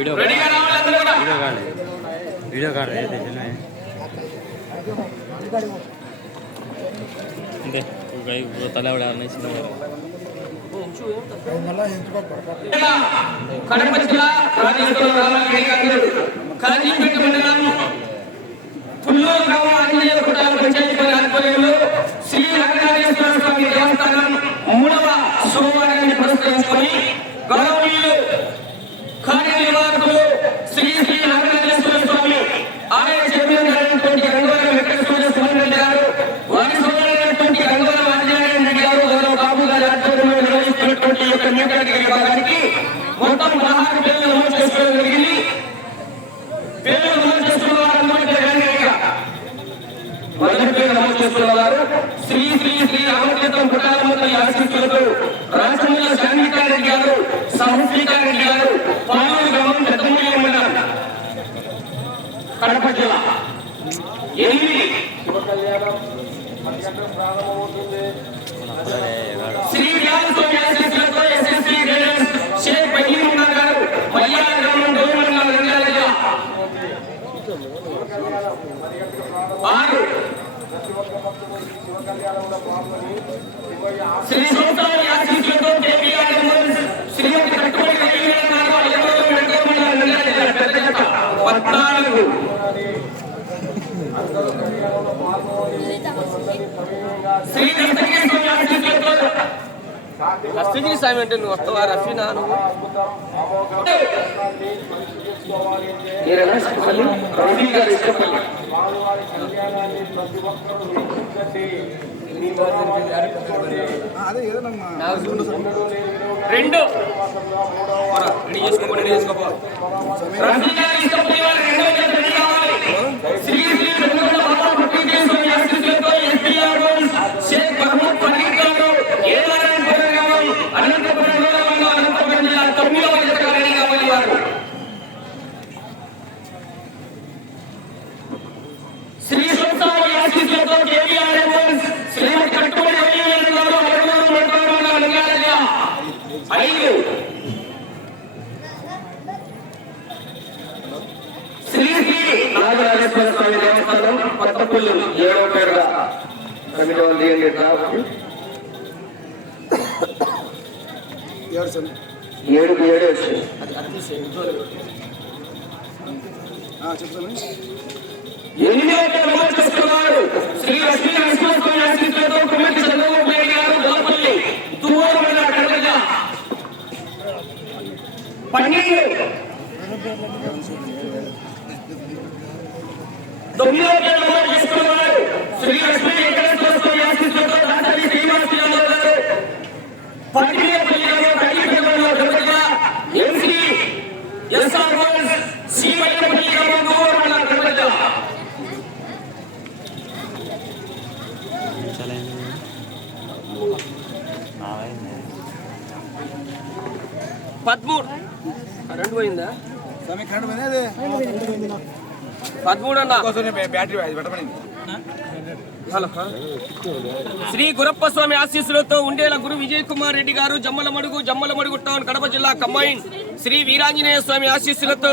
Video video కాలే video చిన్న అంతే తలవడ చిన్న కడప జిల్లా రాజేశ్వర రామారెడ్డి గారు. పుల్లూరు గ్రామ ఆంజనేయ కుటాల పంచాయతీ వారి ఆధ్వర్యంలో శ్రీ రంగనాథేశ్వర స్వామి దేవస్థానం మూడవ సోమవారాన్ని పురస్కరించుకొని గౌరవనీయులు కార్యనిర్వాహకులు శ్రీ శ్రీ రంగనాథేశ్వర స్వామి ఆలయ చైర్మన్ గారైనటువంటి గంగవరం వెంకటేశ్వర స్వామి రెడ్డి గారు వారి సోదరులైనటువంటి గంగవరం ఆంజనేయ రెడ్డి గారు గౌరవ బాబు గారి ఆధ్వర్యంలో నిర్వహిస్తున్నటువంటి ఈ యొక్క విభాగానికి మొత్తం పదహారు పేర్లు నమోదు చేసుకోవడం జరిగింది. పేర్లు నమోదు చేసుకున్న వారందరూ మొదటి పేరు నమోదు చేసుకున్న వారు శ్రీ శ్రీ శ్రీ రామతీర్థం పుట్టాలమ్మ ఆశిస్తులతో రాష్ట్రంలో శాంతికారెడ్డి గారు సహస్రీకారెడ్డి గారు పాలూరు గ్రామం పెద్దమూలి మండలం కడప జిల్లా. ఎనిమిది. ప్రారంభమవుతుంది. శ్రీ వ్యాసస్వామి ఆశీస్సులతో ఎస్ఎస్సీ గ్రేడర్స్ షేక్ బహీముల్లా గారు మయ్యాల గ్రామం గౌరవంగా ఆరు శ్రీ సూత్రాల కేవీఆర్ శ్రీమతి కట్టుబడి రవీంద్ర గారు వెంకటరమణ పెద్ద జత పద్నాలుగు శ్రీ రఫీకి స్వామి అంటే నువ్వు వస్తావా? రఫీనా నువ్వు? రౌడీ. చేసుకోపో రెడీ చేసుకోపో. గారు రెండో రెడీ శ్రీ వెంకట బాబా భక్తి స్వామి ఆశీస్సులతో ఎస్పీఆర్ షేక్ మహమ్మద్ ఫరీద్ గారు ఏ నారాయణపురం గ్రామం అనంతపురం మండలం అనంతపురం జిల్లా తొమ్మిదవ జత రెడీ కావాలి వారు శ్రీ సోమసారి ఆశీస్సులతో కేవీఆర్ శ్రీమతి కట్టుబడి గారు ఐదు శ్రీ శ్రీ నాగరాజేశ్వర స్వామి దేవస్థానం కొత్తపల్లి ఏడవ పేరుగా వాళ్ళు ఏడుకు వచ్చింది ఎనిమిదవ పేరు నమోదు చేసుకున్నారు శ్రీ లక్ష్మీ నరసింహస్వామి ఆశీస్సులతో కుమ్మటి చంద్రబాబు నాయుడు గారు గోపల్లి తువ్వూరు మండల కడప జిల్లా పన్నెండు తొమ్మిదవ పేరు నమోదు చేసుకున్నారు శ్రీ లక్ష్మీ వెంకటేశ్వర స్వామి ఆశీస్సులతో దాసరి శ్రీనివాస్ యాదవ్ గారు పట్టిపల్లి గ్రామం పట్టిపల్లిలో కడప జిల్లా ఎంసీ ఎస్ఆర్ గోల్స్ సి మైనపల్లి గ్రామం తువ్వూరు మండల కడప జిల్లా పదమూడు రెండు పోయిందా? స్వామి కరెంట్ పదమూడు అన్న. బ్యాటరీ శ్రీ గురప్ప స్వామి ఆశీస్సులతో ఉండేల గురు విజయ్ కుమార్ రెడ్డి గారు జమ్మలమడుగు జమ్మలమడుగు టౌన్ కడప జిల్లా కంబైన్. శ్రీ వీరాంజనేయ స్వామి ఆశీస్సులతో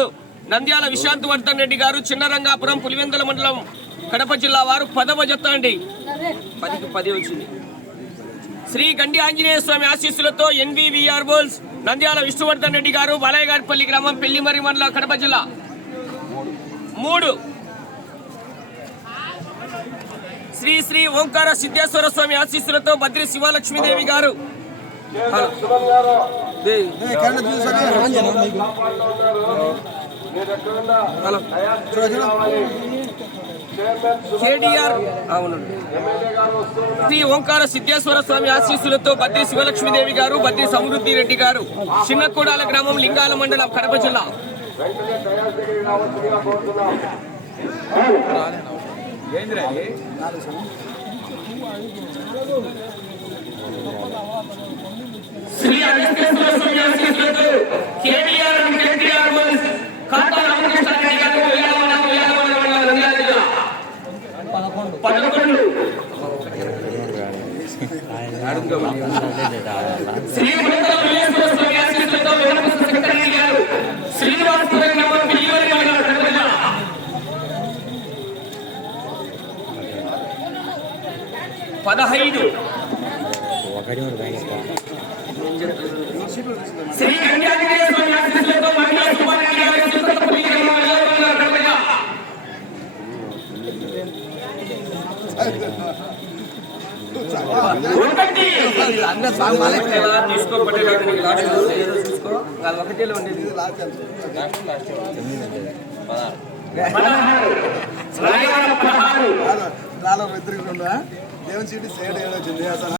నంద్యాల విశాంత్ వర్ధన్ రెడ్డి గారు చిన్నరంగాపురం పులివెందుల మండలం కడప జిల్లా వారు పదవ జత అండి. పదికి పది వచ్చింది. శ్రీ గండి ఆంజనేయ స్వామి ఆశీస్సులతో ఎన్వివిఆర్ బోల్స్ నంద్యాల విష్ణువర్ధన్ రెడ్డి గారు బాలయ్యగారిపల్లి గ్రామం పెళ్ళిమరి మండలం కడప జిల్లా. మూడు. శ్రీ శ్రీ ఓంకార సిద్ధేశ్వర స్వామి ఆశీస్సులతో బద్రి శివలక్ష్మీదేవి గారు. హలో. దే- కరెంట్ చూసాను హలో కేటీఆర్ అవును. శ్రీ ఓంకార సిద్ధేశ్వర స్వామి ఆశీస్సులతో బద్రి శివలక్ష్మీదేవి గారు బద్రి సమృద్ధి రెడ్డి గారు చిన్నకూడాల గ్రామం లింగాల మండలం కడప జిల్లా. శ్రీ కేటీఆర్ కేటీఆర్ బోల్స్ కాటా రామకృష్ణ రెడ్డి గారు ఉయ్యాలవాడ ఉయ్యాలవాడ మండలం నంద్యాల జిల్లా పదకొండు శ్రీ గుణదల విజయేశ్వర స్వామి ఆశీస్సులతో వేణుగోపాల శంకరరెడ్డి గారు శ్రీ శ్రీనివాసపుర గ్రామం పిల్లివరి మండలం కడప జిల్లా పదహైదు. శ్రీ కన్యాకుమారి స్వామి ఆశీస్సులతో మహిళా సుబ్బారెడ్డి గారి గ్రామం అల్లవరంలో కడప జిల్లా ఒకటి నాలుగు ఇద్దరికి దేవుని సీటు సేడ్ ఏడొచ్చింది అసలు